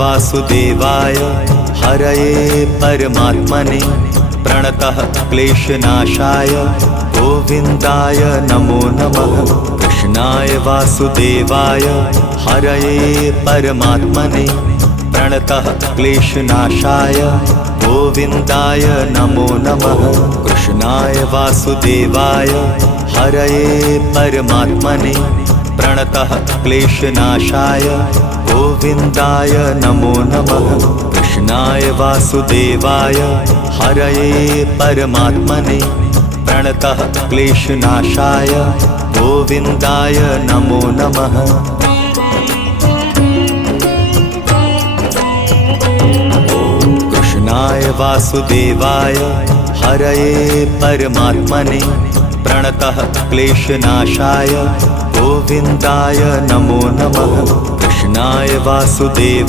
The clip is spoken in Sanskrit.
वासुदेवाय हरये परमात्मने प्रणतः क्लेशनाशाय गोविन्दाय नमो नमः। कृष्णाय वासुदेवाय हरये परमात्मने प्रणतः क्लेशनाशाय गोविन्दाय नमो नमः। कृष्णाय वासुदेवाय हरये परमात्मने प्रणतः क्लेशनाशाय गोविन्दाय नमो नमः। कृष्णाय वासुदेवाय हरये परमात्मने प्रणतः क्लेशनाशाय गोविन्दाय नमो नमः। कृष्णाय वासुदेवाय हरये परमात्मने प्रणतः क्लेशनाशाय गोविन्दाय नमो नमः। कृष्णाय वासुदेव